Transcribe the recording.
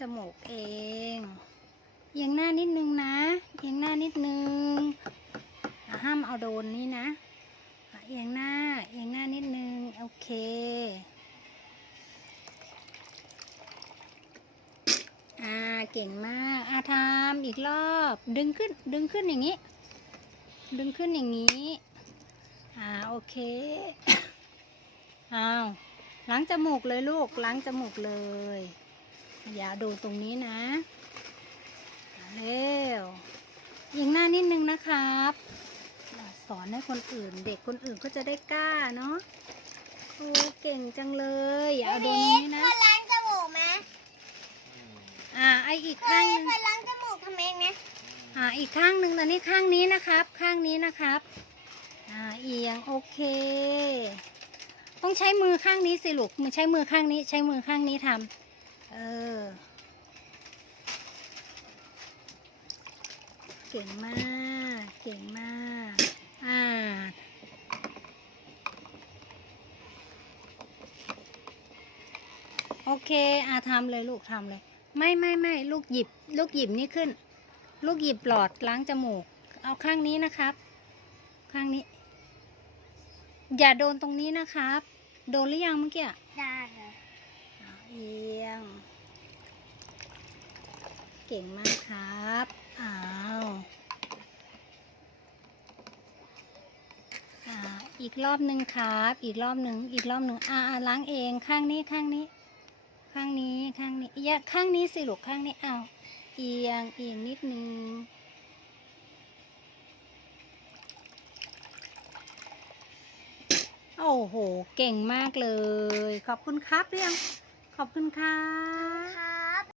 จมูกเองเอียงหน้านิดนึงนะเอียงหน้านิดนึงห้ามเอาโดนนี่นะเอียงหน้าเอียงหน้านิดนึงโอเคอ่าเก่งมากอาทำอีกรอบ ดึงขึ้นดึงขึ้นอย่างนี้ ดึงขึ้นอย่างนี้อ่าโอเคอ้าวล้างจมูกเลยลูกล้างจมูกเลย ย่าดนตรงนี้นะเร็วยิงหน้านิดนึงนะครับสอนให้คนอื่น เด็กคนอื่นก็จะได้กล้าเนาะโอ้เก่งจังเลย อย่าดนตรงนี้นะเคยล้างจมูกไหมอ่าไออีกข้างนึงคยล้างจมูกทำเองไหมอ่าอีกข้างหนึ่งตอนนี้ข้างนี้นะครับ ข้างนี้นะครับอ่าเอียงโอเค ต้องใช้มือข้างนี้สิลูกมือใช้มือข้างนี้ ใช้มือข้างนี้ทำ เออ เก่งมาก เก่งมาก อ่าโอเค อาทำเลยลูกทำเลย ไม่ไม่ไม่ลูกหยิบ ลูกหยิบนี่ขึ้น ลูกหยิบหลอดล้างจมูก เอาข้างนี้นะครับ ข้างนี้ อย่าโดนตรงนี้นะครับ โดนหรือยังเมื่อกี้ได้ เอียง เก่งมากครับอ้าวอ่าอีกรอบหนึ่งครับ อีกรอบหนึ่งอีกรอบหนึ่งอ่าล้างเองข้างนี้ข้างนี้ ข้างนี้ข้างนี้อย่าข้างนี้สิลูกข้างนี้เอ้าเอียงเอียงนิดนึงโอ้โห เก่งมากเลย ขอบคุณครับเรียง ขอบคุณค่ะ